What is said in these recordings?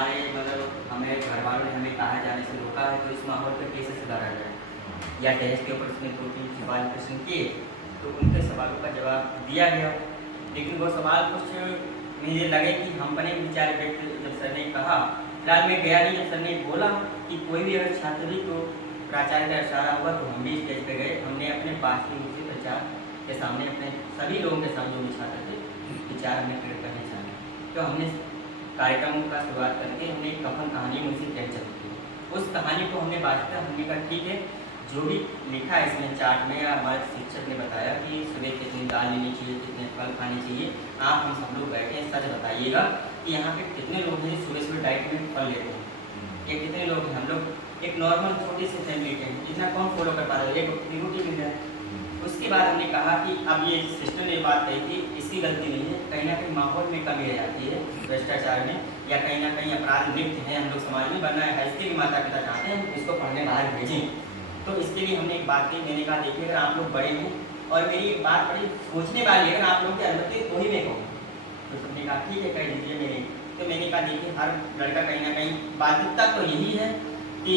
हमारे मतलब हमें घर वालों ने हमें कहा जाने से रोका है, तो इस माहौल को कैसे सुधारा जाए? या टेस्ट के ऊपर उसने 2-3 सवाल प्रश्न किए, तो उनके सवालों का जवाब दिया गया। लेकिन वो सवाल कुछ मुझे लगे कि हम बने विचार व्यक्त जब सर ने कहा, फिलहाल मैं गया नहीं, जब सर ने बोला कि कोई भी अगर छात्र भी तो प्राचार्य का इशारा होगा, तो हम भी स्टेज पे गए। हमने अपने पास ही प्रचार के सामने अपने सभी लोगों के सामने जो भी छात्र थे विचार हमने प्रकट करने चाहे। तो हमने कार्यक्रम का शुरुआत करके हमने एक कथन कहानी मुझसे कैप्चर की। उस कहानी को हमने बांटा, हमने कहा ठीक है, जो भी लिखा है इसमें चार्ट में, या हमारे शिक्षक ने बताया कि सुबह कितनी दाल लेनी चाहिए, कितने फल खाने चाहिए, आप हम सब लोग बैठे हैं, सच बताइएगा कि यहाँ पे कितने लोग हैं सुबह सुबह डाइट में फल लेते हैं, या कितने लोग हैं? हम लोग एक नॉर्मल छोटी सी फैमिली के, इतना कौन फॉलो कर पा रहा है? एक रोटी मिल जाए। उसके बाद हमने कहा कि अब ये सिस्टर ने बात कही थी, इसकी गलती नहीं है, कहीं ना कहीं माहौल में कमी रह जाती है भ्रष्टाचार में, या कहीं ना कहीं अपराध लिप्त हैं हम लोग समाज में, बनना है इसके भी माता पिता चाहते हैं इसको पढ़ने बाहर भेजें। तो इसके लिए हमने एक बात की, मैंने कहा देखिए अगर आप लोग बड़े हैं और मेरी एक बात बड़ी सोचने वाली है, अगर आप लोगों की अनुमति तो ही मैं कहूँ। तो सबने कहा ठीक है कह दीजिए मेरे। तो मैंने कहा देखिए हर लड़का कहीं ना कहीं, बाध्यता तो यही है कि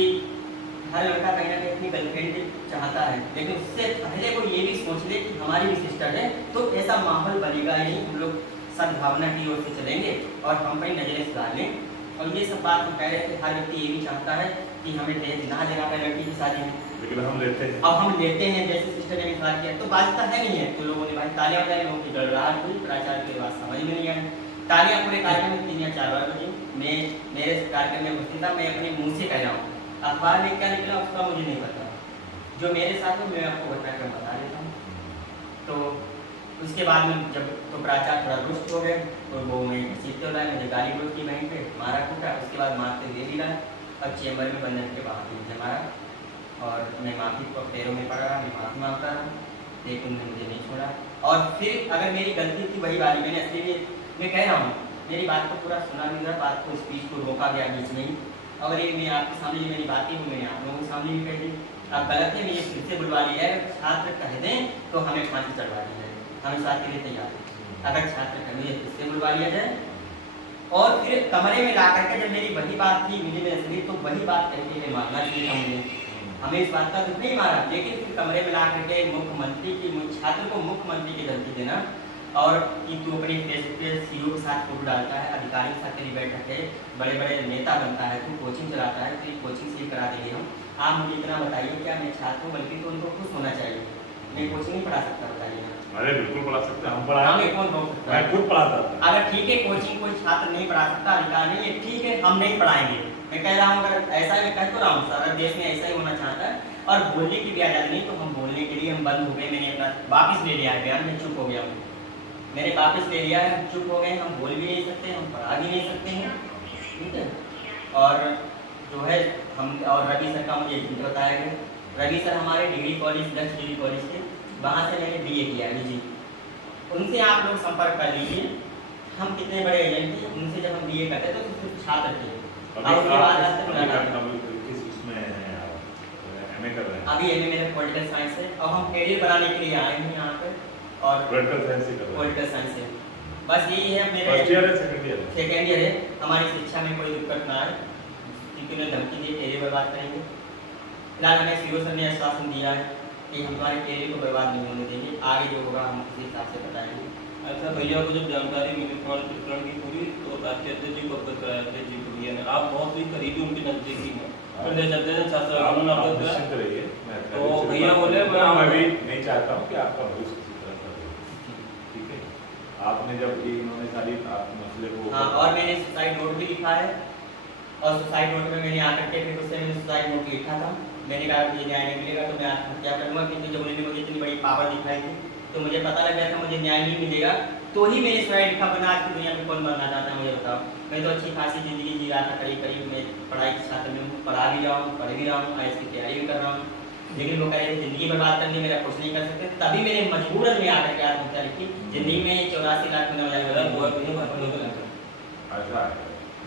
हर लड़का कहीं ना कहीं अपनी गर्लफ्रेंड चाहता है, लेकिन उससे पहले वो ये भी सोच ले कि हमारी भी सिस्टर है, तो ऐसा माहौल बनेगा ही नहीं। हम लोग सद्भावना की ओर से चलेंगे और हम पर नजरें सुधार लें। और ये सब बात हम कह रहे थे, हर व्यक्ति ये भी चाहता है कि हमें दहेज ना देना पड़े लड़की की शादी में, लेकिन हम लेते हैं। अब हम लेते हैं, जैसे सिस्टर ने विश्वास किया, तो बाध्यता है नहीं है। तो लोगों ने भाई तालियां बजाई, लोगों की गड़गड़ाहट हुई, प्राचार्य की बात समझ में नहीं आई। तालियां पूरे कार्यक्रम में 3 या 4 बार बजी। मैं मेरे कार्यक्रम में उपस्थित था, मैं अपने मुंह से कह रहा हूँ, अखबार में क्या निकला उसका मुझे नहीं पता, जो मेरे साथ है मैं आपको बताकर बता देता हूँ। तो उसके बाद में जब तो प्राचार्य थोड़ा रुष्ट हो गए, और वो मैं सीखते हो रहा है, मुझे गाली गलौज की वहीं पे मारा कूटा। उसके बाद मारते दे दिला और चैम्बर में बंधन के बाहर भी मुझे मारा, और मैं माफ़ी को पैरों में पड़ रहा, मैं माफ़ी मांगता रहा, लेकिन उन्होंने मुझे नहीं छोड़ा। और फिर अगर मेरी गलती थी वही वाली, मैंने असली मैं कह रहा हूँ, मेरी बात को पूरा सुना नहीं रहा, बात को स्पीच को रोका गया बीच में ही। अगर ये मैं आपके सामने जो मेरी बात थी वो मैंने आप लोगों के सामने भी कह दी, आप गलत है, मैं ये फिर से बुलवा लिया है। छात्र कह दें तो हमें फांसी चढ़वा दी जाए, हम इस बात के लिए तैयार हैं। अगर छात्र कह दें फिर से बुलवा लिया जाए, और फिर कमरे में ला करके जब मेरी वही बात थी मुझे में असली, तो वही बात कह के मानना चाहिए था मुझे, हमें इस बात का दुख नहीं मारा। लेकिन फिर कमरे में ला करके मुख्यमंत्री की, छात्र को मुख्यमंत्री की गलती देना, और कि तू अपनी फेसबुक पे सीईओ के साथ फोटो डालता है, अधिकारी के साथ तेरी बैठक है, बड़े बड़े नेता बनता है, तू कोचिंग चलाता है, तेरी कोचिंग से ही करा देंगे हम। आप मुझे इतना बताइए, क्या मैं छात्र हूँ? बल्कि तो उनको खुश होना चाहिए, मैं कोचिंग नहीं पढ़ा सकता, बताइए। अरे बिल्कुल पढ़ा सकते हैं, हम पढ़ाए, हमें कौन रोक सकता है? मैं खुद पढ़ाता था। अगर ठीक है कोचिंग कोई छात्र नहीं पढ़ा सकता, अधिकार नहीं है, ठीक है हम नहीं पढ़ाएंगे। मैं कह रहा हूँ अगर ऐसा, मैं कह तो रहा हूँ सारा देश में ऐसा ही होना चाहता है, और बोलने की भी आज़ादी नहीं, तो हम बोलने के लिए हम बंद हो गए। मैंने अपना वापस ले लिया है बयान, मैं चुप हो गया हूँ, मैंने वापस ले लिया है, हम चुप हो गए, हम बोल भी नहीं सकते, हम पढ़ा भी नहीं सकते हैं, ठीक है। और जो है हम, और रवि सर का मुझे बताया गया, रवि सर हमारे डिग्री कॉलेज, दक्ष डिग्री कॉलेज के, वहाँ से मैंने BA किया है जी, उनसे आप लोग संपर्क कर लीजिए। हम कितने बड़े एजेंट थे, उनसे जब हम BA करते तो सिर्फ छात्र थे। अभी MA मेरा पॉलिटिकल साइंस है, और हम कैरियर बनाने के लिए आए हैं यहाँ पे, और पॉलिटिकल साइंस है। बस यही है मेरे सेकेंड ईयर है, हमारी शिक्षा में कोई दिक्कत ना आए, क्योंकि उन्हें धमकी दी कैरियर बर्बाद करेंगे। फिलहाल हमें सीईओ सर ने आश्वासन दिया है कि हम हमारे कैरियर को बर्बाद नहीं होने देंगे, आगे जो होगा हम उसी हिसाब से बताएंगे। अच्छा भैया को जब जानकारी मिली प्रमाण की पूरी, तो राष्ट्रीय जी को अवगत कराया था, जी को दिया ने, आप बहुत ही करीबी उनके नजदीकी हैं, फिर जैसे अध्ययन शास्त्र कानून अवगत कराया, तो भैया बोले मैं भी नहीं चाहता हूँ कि आपका भविष्य किसी तरह का हो, ठीक है। आपने जब ये इन्होंने सारी आप मसले को, हाँ, और मैंने सुसाइड नोट भी लिखा है, और सुसाइड नोट में मैंने आकर के फिर उससे मैंने सुसाइड नोट लिखा था। मैंने कहा मुझे न्याय नहीं मिलेगा तो मैं आत्महत्या करूँगा, क्योंकि जब उन्होंने मुझे इतनी बड़ी पावर दिखाई थी तो मुझे पता लग गया था मुझे न्याय नहीं मिलेगा, तो ही मैंने सुसाइड लिखा। बना आज की दुनिया में कौन बनना चाहता है मुझे बताओ? मैं तो अच्छी खासी ज़िंदगी जी रहा था, करीब करीब मैं पढ़ाई के छात्र में हूँ, पढ़ा भी रहा हूँ, पढ़ भी रहा हूँ, IAS की तैयारी भी कर रहा हूँ, लेकिन वो कह रहे थे ज़िंदगी बर्बाद करनी, मेरा कुछ नहीं कर सकते। तभी मैंने मजबूरन में आकर के आत्महत्या लिखी। ज़िंदगी में 84 लाख में ऐसा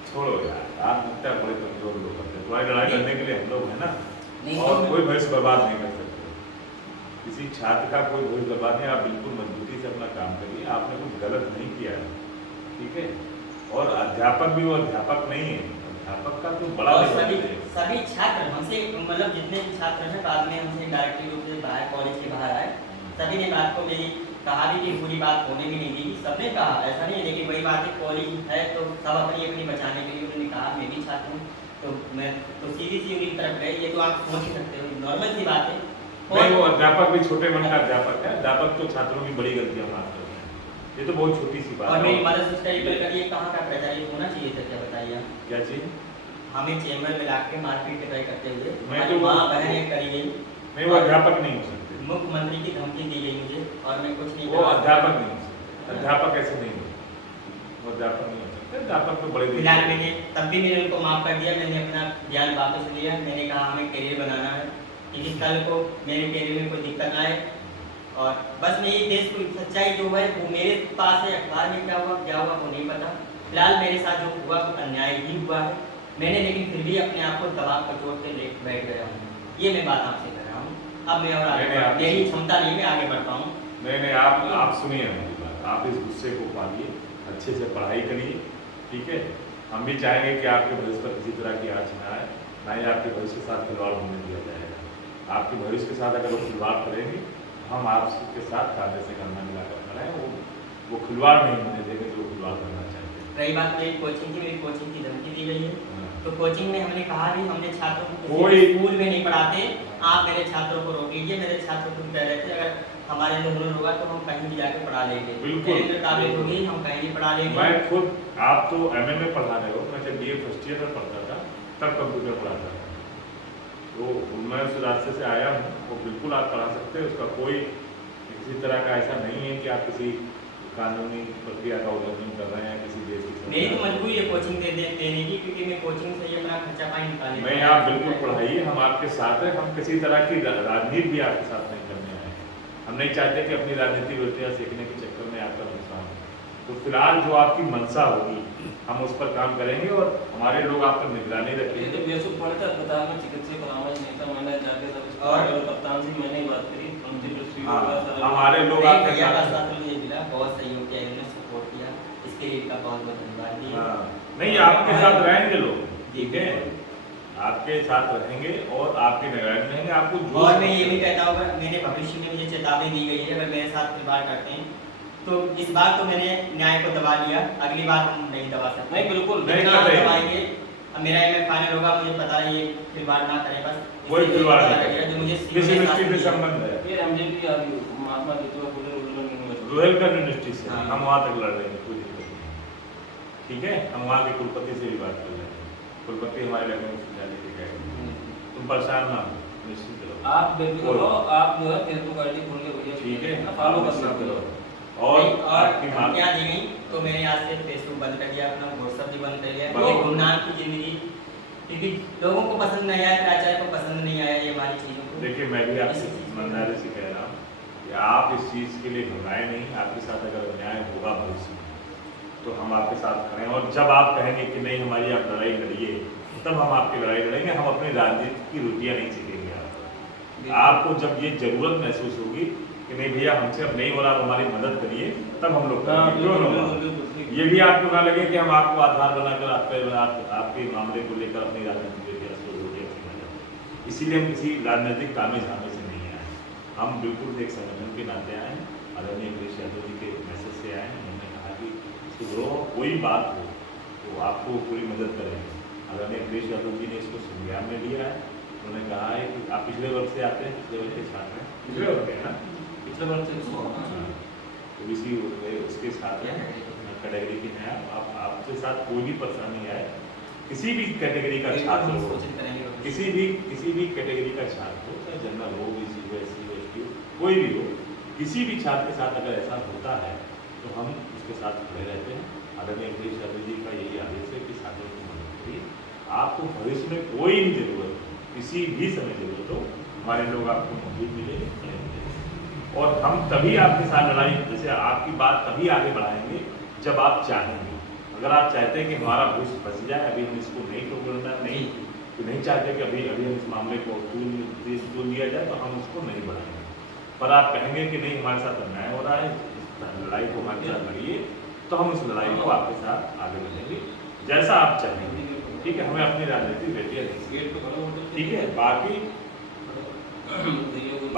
छोड़ो यार, आत्महत्या बड़े कमजोर लोग करते हैं, तुम्हारी लड़ाई करने के लिए हम लोग हैं ना, और कोई भविष्य बर्बाद नहीं कर सकते। किसी छात्र का कोई भविष्य बर्बाद नहीं, आप बिल्कुल मजबूती से अपना काम करिए, आपने कुछ गलत नहीं किया है, ठीक है। और अध्यापक भी वो अध्यापक नहीं है, अध्यापक का तो बड़ा और लेवल सभी है। सभी छात्र हमसे मतलब जितने भी छात्र हैं बाद में हमसे डायरेक्टली रूप से बाहर कॉलेज के बाहर आए, सभी ने बात को मेरी कहा भी कि पूरी बात होने भी नहीं दी, सबने कहा ऐसा नहीं है, लेकिन वही बात है कॉलेज है तो सब अपनी अपनी बचाने के लिए उन्होंने कहा मैं भी छात्र हूँ तो मैं तो सीधी सी उनकी तरफ गई, ये तो आप सोच ही सकते हो नॉर्मल सी बात है। नहीं, वो अध्यापक भी छोटे मन का अध्यापक है, अध्यापक तो छात्रों की बड़ी गलतियां माफ करते हैं, ये तो बहुत छोटी सी बात और है। मेरी मदर सिस्टर ये करिए कहाँ का प्रचारित होना चाहिए था, क्या बताइए आप? क्या चीज? हमें चेम्बर में ला के मारपीट के ट्राई करते हुए मैं हमारी तो माँ बहनें करी गई, नहीं, वो अध्यापक नहीं हो सकते, मुख्यमंत्री की धमकी दी गई मुझे और मैं कुछ नहीं वो कर अध्यापक नहीं हो सकते, अध्यापक ऐसे नहीं हो, वो अध्यापक नहीं हो सकते, अध्यापक तो बड़े फिलहाल मैंने तब भी मैंने उनको माफ कर दिया, मैंने अपना ज्ञान वापस लिया, मैंने कहा हमें करियर बनाना है क्योंकि कल को मेरे करियर में कोई दिक्कत ना आए और बस मेरी देश को सच्चाई जो है वो मेरे पास है, अखबार में क्या हुआ वो नहीं पता। फिलहाल मेरे साथ जो हुआ वो अन्याय ही हुआ है, मैंने लेकिन फिर भी अपने आप को दबाव कचोट के ले बैठ गया हूँ, ये मैं बात आपसे कर रहा हूँ। अब मैं और आगे मेरी क्षमता नहीं, मैं आगे बढ़ पाऊँ। नहीं, आप सुनिए मेरी बात, आप इस गुस्से को पालिए, अच्छे से पढ़ाई करिए, ठीक है। हम भी चाहेंगे कि आपके भविष्य पर किसी तरह की आँच न आए, ना ही आपके भविष्य के साथ खिलवाड़ होने दिया जाएगा। आपके भविष्य के साथ अगर वो खिलवाड़ करेंगे हम आपके साथ कांधे से कंधा मिलाकर खड़े हैं, वो खिलवाड़ नहीं होने देंगे जो खिलवाड़ करना चाहते हैं। रही बात मेरी कोचिंग की धमकी दी गई है, तो कोचिंग में हमने कहा भी हमने छात्रों को कोई स्कूल में नहीं पढ़ाते, आप मेरे छात्रों को रोक लीजिए, मेरे छात्र खुद कह रहे थे अगर हमारे लिए हुनर होगा तो हम कहीं भी जाके पढ़ा लेंगे, बिल्कुल काबिल होगी हम कहीं भी पढ़ा लेंगे। मैं खुद, आप तो एमए में पढ़ा रहे हो, मैं जब बीए फर्स्ट ईयर में पढ़ता था तब कंप्यूटर पढ़ाता था, तो मैं उस रास्ते से आया हूँ, वो बिल्कुल आप पढ़ा सकते हैं, उसका कोई किसी तरह का ऐसा नहीं है कि आप किसी कानूनी प्रक्रिया का उल्लंघन कर रहे हैं किसी देश की। मेरी तो मजबूरी है कोचिंग देने की, क्योंकि मैं कोचिंग से ही अपना खर्चा पानी निकाले। नहीं, आप बिल्कुल पढ़ाइए, हम आपके साथ हैं, हम किसी तरह की राजनीति भी आपके साथ नहीं करने आए, हम नहीं चाहते कि अपनी राजनीतिक वृत्तियाँ सीखने के चक्कर में आपका नुकसान हो। तो फिलहाल जो आपकी मंशा होगी हम उस पर काम करेंगे और हमारे लोग आप पर निगरानी रखेंगे। जब ये सब पढ़ता अस्पताल में चिकित्सक परामर्श नहीं था, मैंने जाके सब और कप्तान से मैंने ही बात करी, उनसे पृथ्वी हाँ, होगा सारा हमारे लोग नहीं, आपके भैया का साथ साथ मुझे मिला, बहुत सहयोग किया, इन्होंने सपोर्ट किया, इसके लिए इनका बहुत बहुत धन्यवाद दिया। हाँ, नहीं आपके साथ रहेंगे लोग, ठीक है, आपके साथ रहेंगे और आपकी निगरानी रहेंगे, आपको जो और मैं ये भी कहता हूँ मैंने भविष्य में मुझे चेतावनी दी गई है, अगर मेरे साथ खिलवाड़ करते हैं तो इस बार तो मैंने न्याय को दबा लिया, अगली बार हम नहीं दबा सकते। नहीं, बिल्कुल नहीं जितना हम करते। दबाएंगे, अब मेरा एमए फाइनल होगा, मुझे पता है ये खिलवाड़ ना करे, बस कोई खिलवाड़ नहीं करेगा जो मुझे किस यूनिवर्सिटी से संबंध है, ये एमजेपी आ गई महात्मा ज्योतिबा फुले यूनिवर्सिटी रुहेलखंड यूनिवर्सिटी से, हाँ। हम वहाँ तक लड़ रहे हैं, कोई दिक्कत नहीं, ठीक है, हम वहाँ के कुलपति से भी बात कर रहे हैं, कुलपति हमारे लखनऊ विश्वविद्यालय के गए, तुम परेशान ना हो, निश्चित रहो, आप बेफिक्र रहो, आप जो है फेसबुक आईडी खोल के भैया ठीक है, फॉलो कर निश्चित सकते हो। रहो। और आपकी माँ क्या दी गई तो मैंने आज से फेसबुक बंद कर दिया, अपना व्हाट्सएप भी बंद कर लिया, बंद। ये गुमनाम की जिंदगी, क्योंकि लोगों को पसंद नहीं आया, प्राचार्य को पसंद नहीं आया ये हमारी चीज़ों को। देखिए मैं भी आपसे ईमानदारी से कह रहा हूँ कि आप इस चीज़ के लिए घबराए नहीं, आपके साथ अगर अन्याय होगा भविष्य में तो हम आपके साथ खड़े हैं, और जब आप कहेंगे कि नहीं हमारी आप लड़ाई लड़िए तब हम आपकी लड़ाई लड़ेंगे, हम अपनी राजनीति की रोटियाँ नहीं सीखेंगे। आपको जब ये जरूरत महसूस होगी कि नहीं भैया हमसे अब नहीं हो रहा, आप हमारी मदद करिए, तब हम लोग करेंगे, क्यों ना होगा? ये भी आपको ना लगे कि हम आपको आधार बनाकर आपके मामले को लेकर अपनी राजनीतिक रोटियाँ सीखना चाहते हैं। इसीलिए हम किसी राजनीतिक कामे झामे से नहीं आए, हम बिल्कुल एक संगठन के नाते आए हैं, आदरणीय अखिलेश यादव जी के मैसेज से आए हैं, उन्होंने कहा कि इसको कोई बात हो तो आपको पूरी मदद करेंगे। आदरणीय अखिलेश यादव जी ने इसको संज्ञान में लिया है, उन्होंने कहा है कि आप पिछले वर्ग से आते हैं, पिछले वर्ग के छात्र हैं, पिछले वर्ग के ना पिछले वर्ष से तो इसी उसके साथ कैटेगरी के हैं आप, आपके साथ कोई भी परेशानी आए, किसी भी कैटेगरी का छात्र हो, किसी भी कैटेगरी का छात्र हो, चाहे जनरल हो, BC हो, SC हो, ST हो, कोई भी हो, किसी भी छात्र के साथ अगर ऐसा होता है तो हम उसके साथ खड़े रहते हैं। आदरणीय अखिलेश यादव जी का यही आदेश है कि छात्रों की मदद करिए, आपको भविष्य में कोई भी जरूरत हो, किसी भी समय जरूरत हो, हमारे लोग आपको मौजूद मिलेंगे, खड़े मिलेंगे, और हम तभी आपके साथ लड़ाई, जैसे आपकी बात तभी आगे बढ़ाएंगे जब आप चाहेंगे। अगर आप चाहते हैं कि हमारा भविष्य बच जाए, अभी हम इसको नहीं तोड़ना, नहीं चाहते कि अभी हम इस मामले को तोड़ दिया जाए, तो हम उसको नहीं बढ़ाएंगे। पर आप कहेंगे कि नहीं हमारे साथ अन्याय हो रहा है, इस लड़ाई को हमारे साथ लड़िए, तो हम इस लड़ाई को आपके साथ आगे बढ़ेंगे, जैसा आप चाहेंगे। ठीक है, हमें अपनी राजनीति रेडी है, गेट पे खड़ा होटल ठीक है, बाकी